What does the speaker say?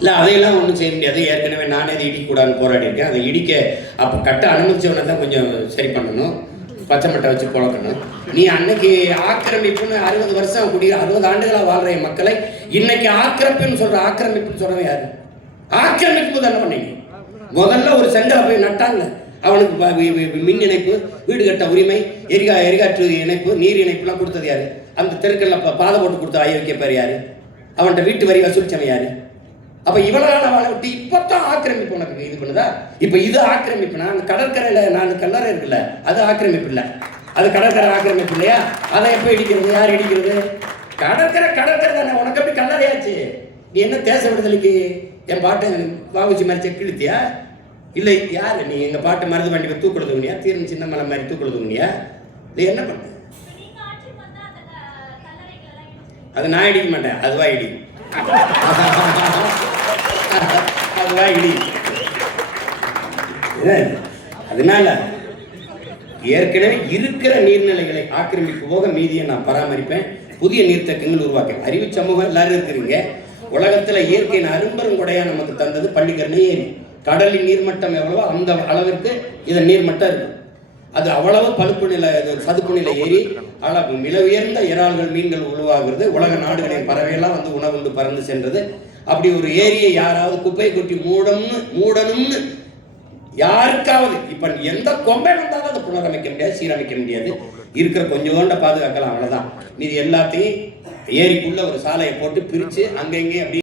இல்லை அதையெல்லாம் ஒன்றும் செய்ய முடியாது. ஏற்கனவே நானே அதை இடிக்கக்கூடாதுன்னு போராடி இருக்கேன். அதை இடிக்க அப்போ கட்ட அனுமதிச்சவனை தான் கொஞ்சம் சரி பண்ணணும், பச்சை மட்டை வச்சு புழக்கணும். நீ அன்னைக்கு ஆக்கிரமிப்புன்னு 60 வருஷம் 60 ஆண்டுகளாக வாழ்ற மக்களை இன்னைக்கு ஆக்கிரமிப்புன்னு சொல்றவன் யாரு? ஆக்கிரமிப்பு தானே பண்ணீங்க. முதல்ல ஒரு செங்கலை போய் நட்டாங்க, அவனுக்கு மின் இணைப்பு, வீடு கட்ட உரிமை, எரிகாற்று இணைப்பு, நீர் இணைப்புலாம் கொடுத்தது யாரு? அந்த தெருக்கல்ல பாதை போட்டு கொடுத்த ஐயோக்கிய பேர் யாரு? அவன்கிட்ட வீட்டு வரி வசூலிச்சவன் யாரு? அப்ப இவ்வளவு வாழ விட்டு இப்பதான் ஆக்கிரமிப்பு உனக்கு இது பண்ணுதா? இப்ப இது ஆக்கிரமிப்புனா அந்த கடற்கரையில 4 கல்லறை இருக்குல்ல, அது ஆக்கிரமிப்பு இல்ல, அது கடற்கரை ஆக்கிரமிப்பு இல்லையா? அதை எப்ப இடிக்கிறது? யார் இடிக்கிறது? கடற்கரை தானே. உனக்கு எப்படி கல்லறையாச்சு? நீ என்ன தேச விடுதலைக்கு என் பாட்டை வாவுச்சி மாதிரி செக்கிழுத்தியா? இல்லை யாரு நீ? எங்க பாட்டு மருது வண்டி தூக்குறதுங்கனியா? தீரன் சின்ன மலை மாதிரி தூக்குறதுங்கனியா? இல்லை என்ன பண்ண? அது நான் இடிக்க மாட்டேன், அதுவா இடி. அதுவா இடி. அதனால ஏற்கனவே இருக்கிற நீர்நிலைகளை ஆக்கிரமிப்பு போக மீதியை நான் பராமரிப்பேன். புதிய நீர்த்தக்கங்கள் உருவாக்க அறிவு சமூகம் எல்லாரும் இருக்கிறீங்க. உலகத்துல இயற்கையின் அரும்பெருங்கொடையா நமக்கு தந்தது பள்ளிக்கரணை ஏரி. கடலின் நீர்மட்டம் எவ்வளவோ அந்த அளவிற்கு இதன் நீர்மட்டம் இருக்கு. அது அவ்வளவு பழுப்பு நிலை, சதுப்பு நிலை ஏரி, அளவு மிக உயர்ந்த இறால்கள், மீன்கள் உருவாகிறது. உலக நாடுகளின் பறவையெல்லாம் வந்து உணவுண்டு பறந்து சென்றது. அப்படி ஒரு ஏரியை யாராவது குப்பையை கொட்டி மூடணும்னு யாருக்காவது இப்ப எந்த கொம்பை வந்தாலும் அதை புனரமைக்க முடியாது, சீரமைக்க முடியாது. இருக்கிற கொஞ்சோண்ட பாதுகாக்கலாம், அவ்வளவுதான். மீது எல்லாத்தையும் ஏரிக்குள்ள ஒரு சாலையை போட்டு பிரிச்சு அங்கங்கே அப்படி